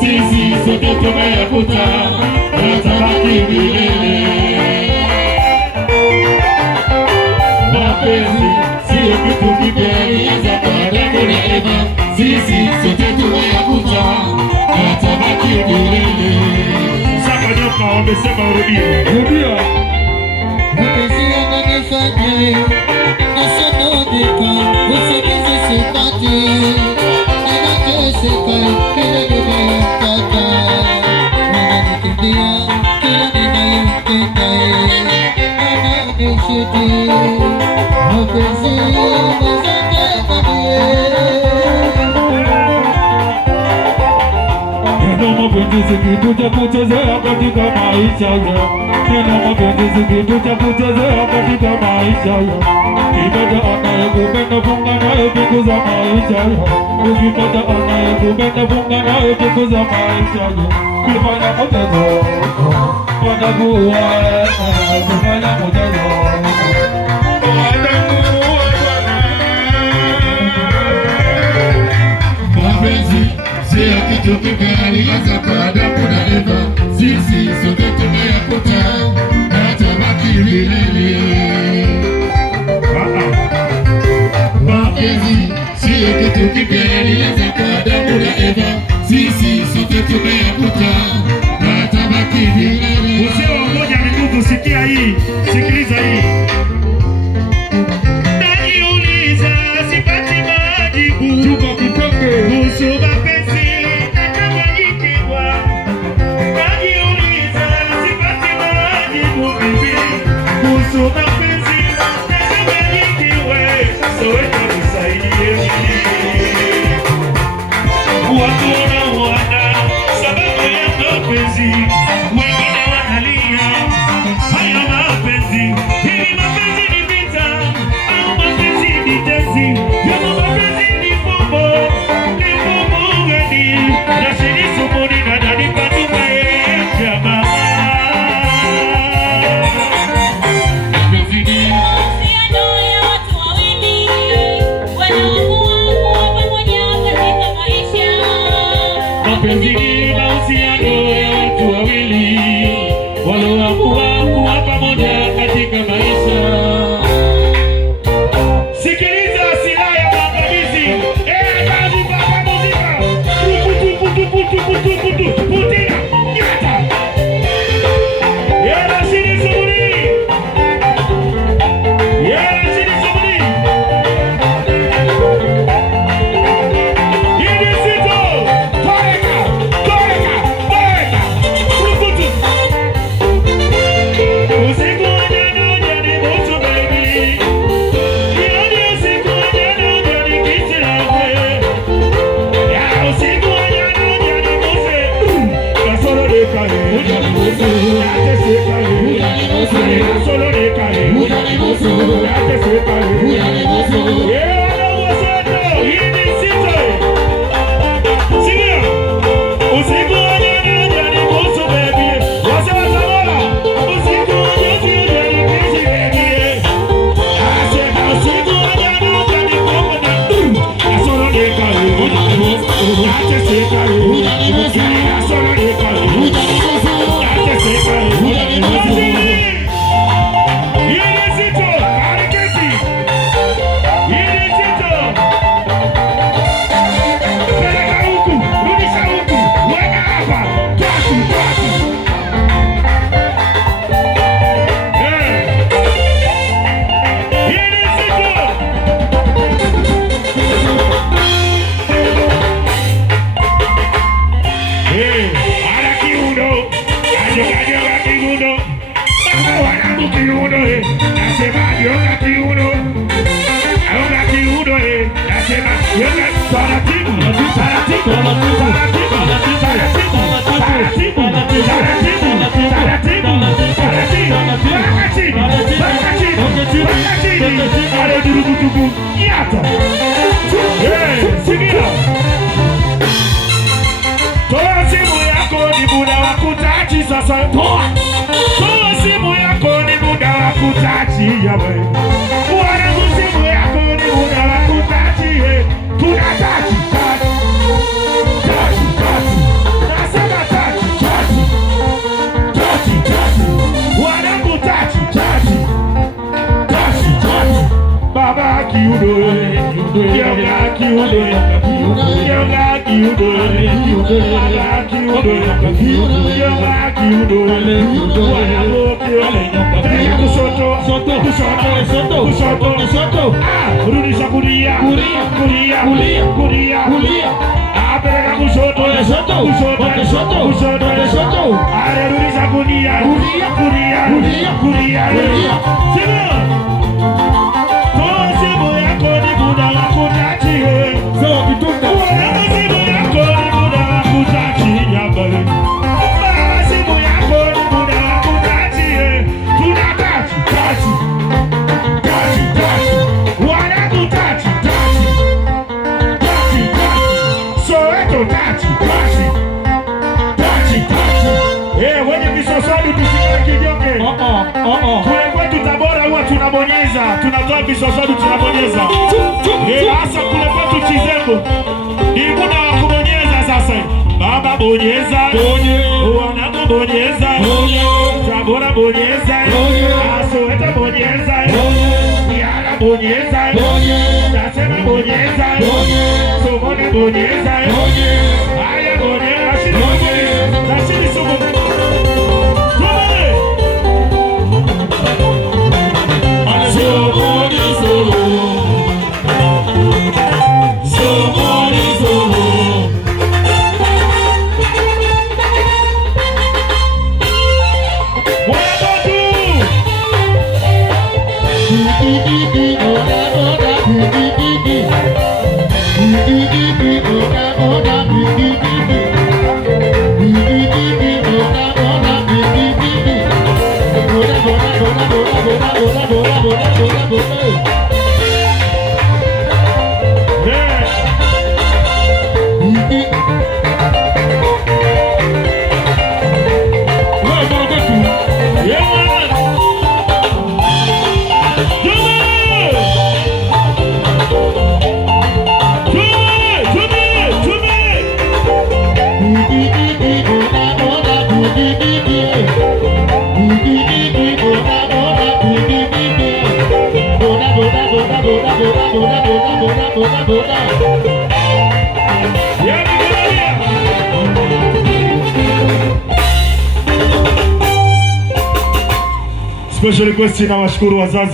Sisi sote tumeyakuta yatabaki milele. Mapenzi sio kitu kipya, ilianza kwa Adamu na Eva. Sisi sote tumeyakuta yatabaki milele. Sasa nyoka wamesema rudia. Mapenzi yananifanya nasononeka, usingizi sipati, ninateseka kila ninayempata, wananikimbia kila ninayempenda, ananishiti mapenzi mapenzi kitu cha kuchezea katika maisha ya neno, mapenzi kitu cha kuchezea katika maisha ya ukipata anayekupenda funga naye siku za maisha ya ukipata anayekupenda funga naye siku za maisha ya kufanya mchezo watakuwa kufanya mchezo mapenzi sio kitu kipya, ilianza kwa Adamu na Eva. Sisi sote tumeyakuta yatabaki milele. Mapenzi sio kitu kipya, ilianza kwa Adamu na Eva. Sisi sote tumeyakuta yatabaki milele. Usio mmoja ni nguvu, sikia hii, sikiliza hii. Najiuliza sipati majibu, tuko kitonge kuhusu mapenzi. Taratibu kukunyata. Sikia. Toa simu yako ni muda wa kutachi sasa. Toa simu yako ni muda wa kutachi yawe. Wanangu simu yako ni muda wa kutachi. Tunatachi. Nasema tachi. Wanangu tachi. Baba kiudo, yoga kiudo, yoga kiudo, baba kiudo, yoga kiudo, wanangu kushoto, rudisha kulia, apeleka kushoto, ale rudisha kulia, sema. Kule kwetu Tabora huwa tunabonyeza, tunatoa visosadu tunabonyeza. Hasa kule kwetu Chizembo ni muda wa kubonyeza sasa. Baba bonyeza, wanangu bonyeza, Tabora bonyeza, Soweto bonyeza, Yala bonyeza, Tasema bonyeza, Sokone bonyeza, haya bonyeza, Rashidi Sugu. Special request na washukuru wazazi.